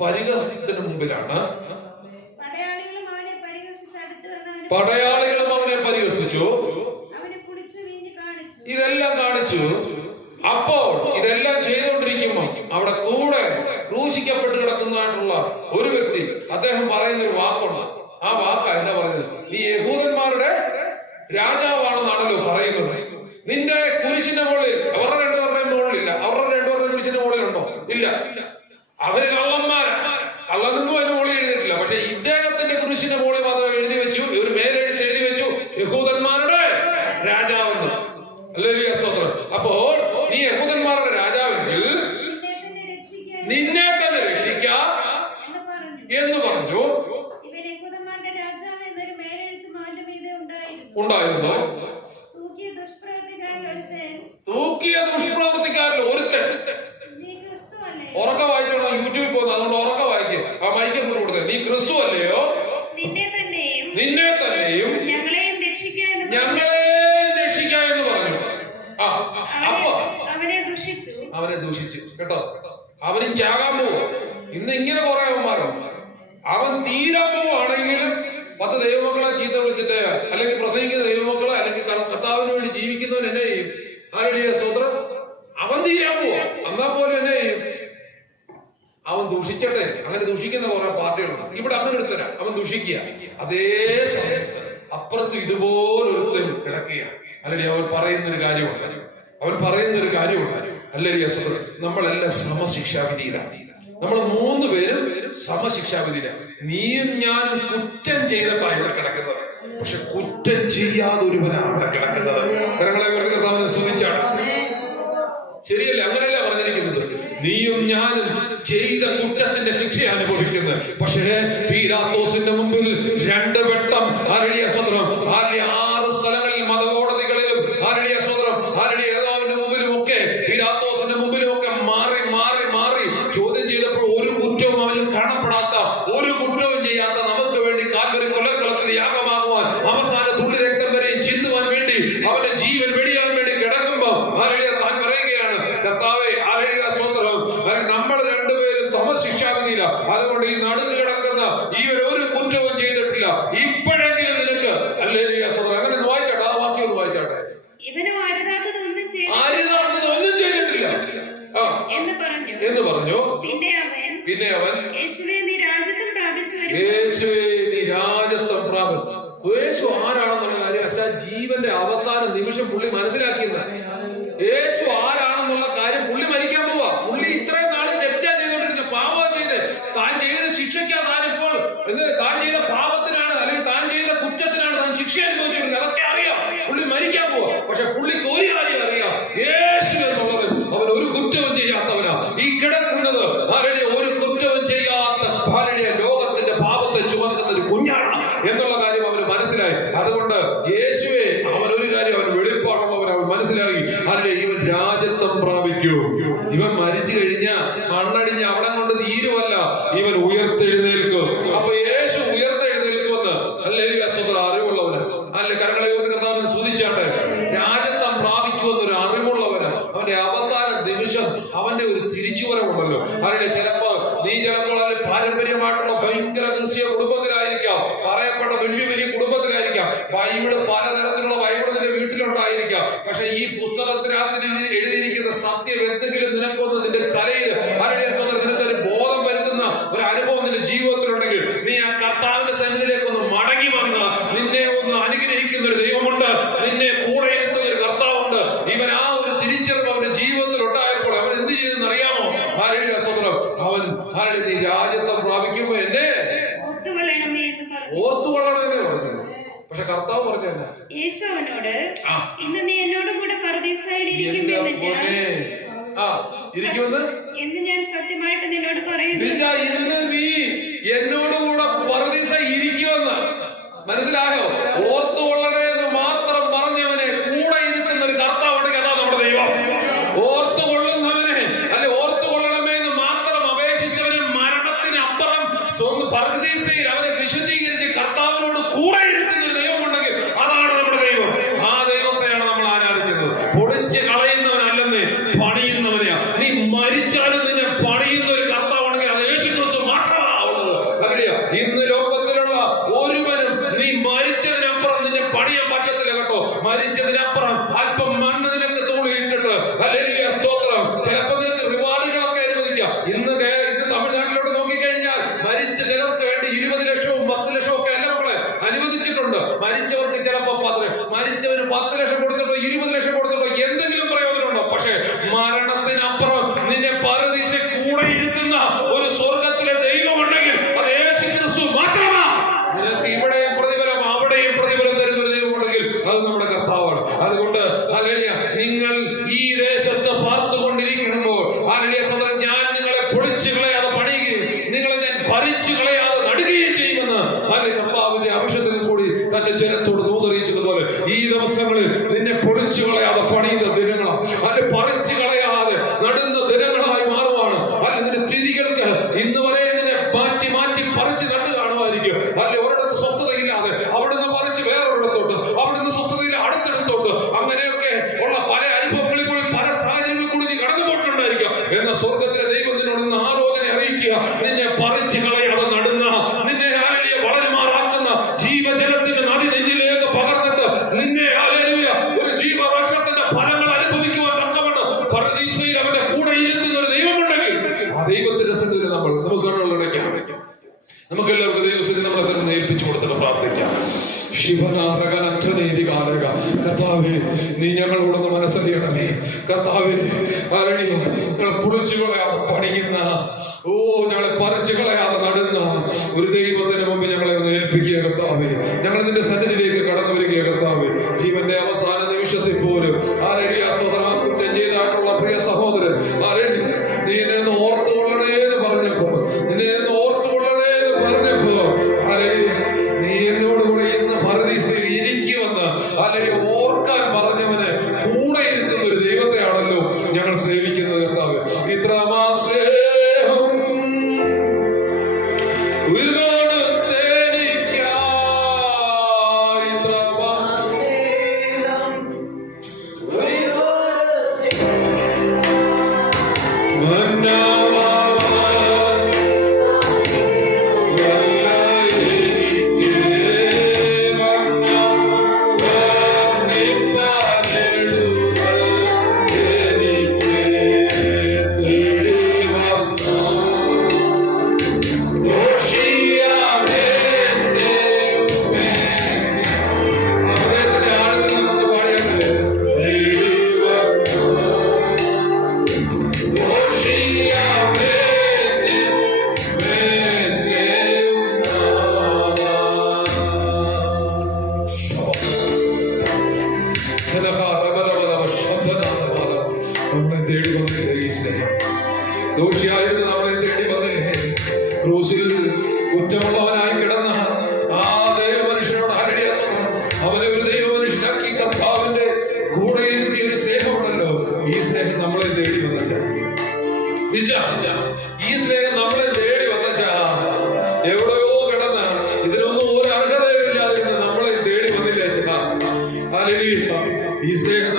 പരിഹാസത്തിന് മുമ്പിലാണ്. പടയാളികളും അവനെ പരിഹസിച്ചു, ഇതെല്ലാം കാണിച്ചു. അപ്പോൾ ഇതെല്ലാം ചെയ്തുകൊണ്ടിരിക്കുമ്പോൾ അവിടെ കൂടെ ക്രൂശിക്കപ്പെട്ട് കിടക്കുന്നതായിട്ടുള്ള ഒരു വ്യക്തി, അദ്ദേഹം പറയുന്ന ഒരു വാക്കുണ്ട്. ആ വാക്കാ എന്താ പറയുന്നത്? നീ യഹൂദന്മാരുടെ രാജാവാണെന്നാണല്ലോ പറയുന്നത്. നിന്റെ കുരിശിന്റെ മുകളിൽ അവരുടെ രണ്ടുപേരുടെയും മുകളിലില്ല. അവരുടെ രണ്ടുപേരുടെ കുരിശിന്റെ മുകളിലുണ്ടോ? ഇല്ല. അവര് കള്ളന്മാരാ. കള്ളനൊന്നും അതിന് മുകളിൽ എഴുതിയിട്ടില്ല. പക്ഷെ ഇദ്ദേഹത്തിന്റെ കുരിശിന്റെ മുകളിൽ മാത്രം എഴുതി വെച്ചു, ഒരു മേലെഴുത്ത് എഴുതി വെച്ചു, യഹൂദന്മാരുടെ രാജാവെന്ന്. ഹല്ലേലൂയ, സ്തോത്രം. അപ്പോൾ നീ യഹൂദന്മാരുടെ രാജാവെങ്കിൽ നിന്നെ തന്നെ രക്ഷിക്കാം എന്ന് പറഞ്ഞു. ഉണ്ടായിരുന്നു. തൂക്കിയ ദുഷ്പ്രവർത്തിക്കാരിൽ ഒരുത്തൻ. ഉറക്ക വായിച്ചോളൂ, യൂട്യൂബിൽ പോകുന്നത്. അതുകൊണ്ട് ഉറക്ക വായിക്കും. ആ മൈക്ക് കൊടുത്തേ. നീ ക്രിസ്തു അല്ലയോ? നിന്നെ തന്നെയും ഞങ്ങളെയും രക്ഷിക്കാം എന്ന് പറഞ്ഞു. അപ്പൊ അവനെ ദൂഷിച്ചു കേട്ടോ. അവനും ചാകാൻ പോവുക. ഇന്ന് ഇങ്ങനെ കുറെ അവന്മാരുണ്ട്. അവൻ തീരാൻ പോവുകയാണെങ്കിൽ 10 ദൈവമക്കളെ ചീത്ത വിളിച്ചിട്ട്, അല്ലെങ്കിൽ പ്രസംഗിക്കുന്ന ദൈവമക്കളെ, അല്ലെങ്കിൽ കർത്താവിന് വേണ്ടി ജീവിക്കുന്നവൻ എന്നെ ചെയ്യും. ഹല്ലേലൂയ, സ്തോത്രം. അവൻ തീരാൻ പോവാ. എന്നാ പോലും എന്നെ ചെയ്യും. അവൻ ദൂഷിച്ചട്ടെ. അങ്ങനെ ദൂഷിക്കുന്ന കുറെ പാർട്ടികളുണ്ട്. ഇവിടെ അങ്ങനെ എടുത്തരാം. അവൻ ദൂഷിക്കുക. അതേ സമയത്ത് അപ്പുറത്ത് ഇതുപോലൊരുത്തൻ കിടക്കുക. അല്ലെങ്കിൽ അവൻ പറയുന്നൊരു കാര്യമുണ്ട്. ഹല്ലേലൂയ, സ്തോത്രം. നമ്മളെല്ലാം സമശിക്ഷാവിധിയിലാണ്. നമ്മൾ 3 പേരും സമശിക്ഷാവിധിയിലാണ്. നീയും ഞാനും കുറ്റം ചെയ്തിട്ടാണ് ഇവിടെ കിടക്കുന്നത്. പക്ഷെ കുറ്റം ചെയ്യാതെ ഒരുവനാണ് അവിടെ കിടക്കുന്നത്. കർത്താവിനെ സ്തുതിച്ചാണ്. ശരിയല്ല? അങ്ങനെയല്ല പറഞ്ഞിരിക്കുന്നത്. നീയും ഞാനും ചെയ്ത കുറ്റത്തിന്റെ ശിക്ഷ അനുഭവിക്കുന്നത്. പക്ഷേ പീലാത്തോസിന്റെ മുമ്പിൽ 2 വട്ടം ഹല്ലേലൂയ, സ്തോത്രം, 6 സ്ഥലങ്ങളിൽ മതകോടതികളിലും ഹല്ലേലൂയ, സ്തോത്രം, ഹല്ലേലൂയ, നേതാവിന്റെ മുമ്പിലും ഒക്കെ പീലാത്തോസിന്റെ മുമ്പിലും ഒക്കെ മാറി ചോദ്യം ചെയ്തപ്പോൾ ഒരു കുറ്റവും അവനിൽ കാണപ്പെടാത്ത, ഒരു കുറ്റവും ചെയ്യാത്ത നമുക്ക് വേണ്ടി കാൽവരി കൊലക്കളത്തിൽ യാഗമാകുവാൻ, അവസാന തുള്ളി രക്തം വരെയും ചിന്തുവാൻ വേണ്ടി, അവന്റെ ജീവൻ വെടിയാൻ വേണ്ടി കിടക്കുമ്പോൾ ഹല്ലേലൂയ, താൻ പറയുകയാണ്, കർത്താവേ, ഹല്ലേലൂയ, സ്തോത്രം, നമ്മൾ 2 പേരും സമശിക്ഷാവിധിയില്ല. അതുകൊണ്ട് ഈ നടുക്ക് കിടക്കുന്ന ഇവർ ഒരു കുറ്റവും ചെയ്തിട്ടില്ല. ഇപ്പോഴെങ്കിലും നിനക്ക് ഹല്ലേലൂയ, സ്തോത്രം. അങ്ങനെ വായിച്ചാട്ടെ, ആ വാക്യം ഒന്ന് വായിച്ചാട്ടെ. അരുതാത്തതൊന്നും ചെയ്തിട്ടില്ല എന്ന് പറഞ്ഞു. പിന്നെ അവൻ യേശുവേ, നീ രാജത്വം പ്രാപിച്ചു. യേശു ആരാണെന്നുള്ള കാര്യം അച്ഛാ ജീവന്റെ അവസാന നിമിഷം പുള്ളി മനസ്സിലാക്കിയെന്ന്. യേശു ആരാണെന്നുള്ള കാര്യം പുള്ളി മരിക്കാൻ പോവാ. പുള്ളി ഇത്രയും നാളും തെറ്റാ ചെയ്തോണ്ടിരുന്ന, പാപം ചെയ്ത്, താൻ ചെയ്ത ശിക്ഷയ്ക്കാ താനിപ്പോൾ താൻ ചെയ്ത പാപത്തിനാണ്, അല്ലെങ്കിൽ താൻ ചെയ്ത കുറ്റത്തിനാണ് താൻ ശിക്ഷ അനുഭവിച്ചിട്ടുള്ളത്. അതൊക്കെ അറിയാം. പുള്ളി മരിക്കാൻ പോവാ. പക്ഷെ പുള്ളിക്ക് ഒരു കാര്യം അറിയാം, യേശു എന്നുള്ളത് അവൻ ഒരു കുറ്റവും ചെയ്യാത്തവനാ. ഈ കിടക്കുന്നത് ഒരു കുറ്റവും ചെയ്യാത്ത ലോകത്തിന്റെ പാപത്തെ ചുമക്കുന്ന ഒരു കുഞ്ഞാണ് എന്നുള്ള കാര്യം അവന് മനസ്സിലായി. അതുകൊണ്ട് യേശുവെ അവൻ ഒരു കാര്യം, അവൻ വെളിപ്പാടുള്ളവൻ, അവൻ മനസ്സിലാക്കി. ഇവൻ രാജത്വം പ്രാപിക്കൂ. ഇവൻ മരിച്ചു കഴിഞ്ഞാൽ മണ്ണടിഞ്ഞ് അവിടെ കൊണ്ട് തീരുമല്ല, ഇവൻ ഉയർത്തെഴുന്നേൽക്കും. അപ്പൊ യേശു ഉയർത്തെഴുന്നേൽക്കുമെന്ന് ഹല്ലേലൂയ, സ്തോത്രം, അറിവുള്ളവന്. അല്ലെ, കരങ്ങളെ ഉയർത്തി കർത്താവിനെ സ്തുതിച്ചാട്ടെ. രാജത്വം പ്രാപിക്കുമെന്നൊരു അറിവുള്ളവന് അവന്റെ അവസാന നിമിഷം അവന്റെ ഒരു തിരിച്ചുവരവുണ്ടല്ലോ. അതിന് ചിലപ്പോൾ അല്ലെ പാരമ്പര്യമായിട്ടുള്ള ഭയങ്കര ക്രിസ്തീയ കുടുംബത്തിലായിരിക്കാം, പറയപ്പെട്ട വലിയ കുടുംബത്തിലായിരിക്കാം, ബൈബിള് പലതരത്തിലുള്ള ബൈബിള് നിന്റെ വീട്ടിലുണ്ടായിരിക്കാം. പക്ഷെ ഈ പുസ്തകത്തിനകത്ത് എഴുതിയിരിക്കുന്ന സത്യം എന്തെങ്കിലും നിനക്കൊന്ന് നിന്റെ തലയിൽ നിനക്കൊരു ബോധം വരുത്തുന്ന ഒരു അനുഭവം നിന്റെ ജീവിതത്തിലുണ്ടെങ്കിൽ, നീ ആ കർത്താവിന്റെ സന്നിധിയിലേക്ക് ഒന്ന് മടങ്ങി വന്ന് നിന്നെ ഒന്ന് അനുഗ്രഹിക്കുന്ന ഒരു ദൈവമുണ്ട്, നിന്നെ കൂടെ ഇരുത്തുന്ന ഒരു കർത്താവുണ്ട്. ഇവൻ ആ ഒരു തിരിച്ചറിവ് അവന്റെ ജീവിതത്തിൽ ഉണ്ടായപ്പോൾ അവൻ എന്ത് ചെയ്തെന്ന് അറിയാമോ? ഹല്ലേലൂയ, സ്തോത്രം. അവൻ നീ രാജത്വം പ്രാപിക്കുമ്പോ എന്നെ ഓർത്തുകൊള്ളണമെന്നേ പറഞ്ഞു. പക്ഷെ കർത്താവ് പറഞ്ഞല്ല, യേശുവിനോട്, ഇന്ന് നീ എന്നോട് കൂടെ പരദീസയിൽ ഇരിക്കുമെന്ന് ഞാൻ സത്യമായിട്ട് നിന്നോട് പറയുന്നു. ഇന്ന് നീ എന്നോടുകൂടെ പരദീസ ഇരിക്കുമെന്ന് മനസ്സിലായോ? ഓർത്തുകൊള്ളണേ എന്ന് മാത്രം പറഞ്ഞവനെ കൂടെ ഇരുത്തുന്ന ഒരു കർത്താവുണ്ടെങ്കിൽ അതാ നമ്മുടെ ദൈവം. ഓർത്തുകൊള്ളുന്നവനെ, അല്ലെ, ഓർത്തുകൊള്ളണമേ എന്ന് മാത്രം അപേക്ഷിച്ചവനെ മരണത്തിനപ്പുറം പരദീസയിൽ അവനെ വിശുദ്ധീകരിച്ച് കർത്താവിനോട് കൂടെ ഇരുത്തുന്ന ഒരു ദൈവമുണ്ടെങ്കിൽ അതാണ് നമ്മുടെ ദൈവം. ആ ദൈവത്തെയാണ് നമ്മൾ ആരാധിക്കുന്നത്. പൊളിച്ച് കളയുന്നവനല്ലെന്ന്, പണിയുന്നവനെയാ. നീ മരിച്ചാലും നിന്നെ പണിയുന്ന ഒരു കർത്താവാണെങ്കിൽ അത് യേശുക്രിസ്തു ഇന്ന് തമിഴ്നാട്ടിലോട്ട് നോക്കിക്കഴിഞ്ഞാൽ മരിച്ച ചിലർക്ക് വേണ്ടി 20 ലക്ഷവും 10 ലക്ഷവും ഒക്കെ അല്ല മക്കളെ അനുവദിച്ചിട്ടുണ്ട്. മരിച്ചവർക്ക് ചിലപ്പോ മരിച്ചവന് 10 ലക്ഷം കൊടുത്തിട്ടോ 20 ലക്ഷം കൊടുത്തിട്ടോ എന്തെങ്കിലും പ്രയോജനമുണ്ടോ? പക്ഷെ മരണത്തിനപ്പുറം നിന്നെ പരദീസയിൽ കൂടെ ഇരുത്തുന്ന ഒരു സ്വർഗത്തിലെ ദൈവമുണ്ടെങ്കിൽ അത് യേശു ക്രിസ്തു മാത്രമാ. നിനക്ക് ഇവിടെയും പ്രതിഫലം അവിടെയും പ്രതിഫലം തരുന്ന ഒരു ദൈവമുണ്ടെങ്കിൽ അത് നമ്മുടെ കർത്താവാണ്. അതുകൊണ്ട് ഹല്ലേലൂയ, നിങ്ങൾ ഈ ദേശത്ത് പാർത്തുകൊണ്ടിരിക്കുമ്പോൾ ഹല്ലേലൂയ സഹോദരൻ, ഞാൻ നിങ്ങളെ പൊളിച്ചു കളയാതെ പണിയുകയും നിങ്ങളെ ഞാൻ ഭരിച്ചു കളയാതെ നടുകയും ചെയ്യുമെന്ന് ഹല്ലേലൂയ കർത്താവിന്റെ അഭിഷേകത്തിൽ കൂടി തന്റെ ജനത്തോട് ദൂതറിയിച്ചതുപോലെ ഈ ദിവസങ്ങളിൽ നിന്നെ പൊളിച്ചു കളയാതെ പണിയുന്ന ദിനങ്ങളാണ്, അല്ലെ പറിച്ചു കളയാതെ നടുന്ന ദിനങ്ങളായി മാറുവാണ്. അല്ലെ നിന്റെ സ്ഥിതികൾക്ക് ഇന്ന് വരെ നിന്നെ മാറ്റി മാറ്റി പറിച്ച് നട്ടു കാണുമായിരിക്കും. അല്ലെ ഒരിടത്ത് സ്വസ്ഥതയില്ലാതെ അവിടുന്ന് പറിച്ച് വേറൊരിടത്തോട്ട്, അവിടുന്ന് സ്വസ്ഥതയിൽ അടുത്തടുത്തോട്ട്, അങ്ങനെയൊക്കെ ഉള്ള പല അനുഭവങ്ങളിൽ കൂടി പല സാഹചര്യങ്ങളിൽ കൂടി നീ കടന്നു പോയിട്ടുണ്ടായിരിക്കും. എന്ന സ്വർഗത്തിലെ ദൈവം നിന്നോട് ഇന്ന് ആലോചന അറിയിക്കുക, നിന്നെ പറിച്ചു കളയാതെ നടുന്ന, നിന്നെ ഹല്ലേലൂയ വളരുമാറാക്കുന്ന ജീവജലത്തിന്റെ നദി നിന്നിലേക്ക് പകർന്നിട്ട് നിന്നെ ഹല്ലേലൂയ ഒരു ജീവവൃക്ഷത്തിന്റെ ഫലങ്ങൾ അനുഭവിക്കുവാൻ തക്കവണ്ണം പരദീസയിൽ അവന്റെ കൂടെ ഇരുത്തുന്ന ഒരു ദൈവമുണ്ടെങ്കിൽ ആ ദൈവത്തിന്റെ സന്നിധിയിൽ നമുക്ക് കണ്ണുകളടയ്ക്കാം. നമുക്ക് എല്ലാവർക്കും ദൈവസ്ഥിതി നമ്മളെ തന്നെ ഏൽപ്പിച്ചു കൊടുത്തിട്ട് പ്രാർത്ഥിക്കാം. കർത്താവേ, നീ ഞങ്ങളോടൊന്ന് മനസ്സറിയണമേ. കർത്താവേ, ഞങ്ങളെ പൊളിച്ചു കളയാതെ പണിയുന്ന, ഞങ്ങളെ പറിച്ചു കളയാതെ നടുന്ന ഒരു ദൈവത്തിന് മുമ്പ് ഞങ്ങളെ ഒന്ന് ഏൽപ്പിക്കുക കർത്താവേ. ഞങ്ങൾ നിന്റെ സന്നിധിയിലേക്ക് കടന്നു വരിക കർത്താവേ. ജീവന്റെ അവസാന നിമിഷത്തിൽ പോലും കുറ്റം ചെയ്തായിട്ടുള്ള പ്രിയ സഹോദരൻ, നീ എന്നെ ഒന്ന് ഓർത്തുകൊള്ളണേ എന്ന് പറഞ്ഞപ്പോ, നിന്നെ ഒന്ന് ഓർത്തുകൊള്ളണേ എന്ന് പറഞ്ഞപ്പോ, നീ എന്നോട് കൂടെ ഇന്ന് പരദീസയിൽ ഇരിക്കുമെന്ന് അല്ലെങ്കിൽ ഓർക്കാൻ പറഞ്ഞവനെ കൂടെ ഇരുത്തുന്ന ഒരു ദൈവത്തെയാണല്ലോ ഞങ്ങൾ സേവിക്കുന്നത് കർത്താവ്. ഇത്രമാം സ്നേഹം നമ്മളെ തേടി വന്നില്ലേ ഈ സ്നേഹം? ദോഷിയായിരുന്നു നമ്മളെ തേടി വന്നില്ലേ? ക്രൂസിൽ കുറ്റമുള്ളവനായി കിടന്ന ആ ദൈവമനുഷ്യനോട് അവനെ ഒരു ദൈവമനുഷ്യനാക്കി കർത്താവിന്റെ കൂടെ ഇരുത്തിയ ഒരു സ്നേഹമുണ്ടല്ലോ. ഈ സ്നേഹം നമ്മളെ തേടി വന്നച്ചാ, ഈ സ്നേഹം നമ്മളെ തേടി വന്നച്ചാ, എവിടെയോ കിടന്ന് ഇതിനൊന്നും ഒരു അർഹതയില്ലാതെ നമ്മളെ തേടി വന്നില്ലേ? ഈ സ്നേഹം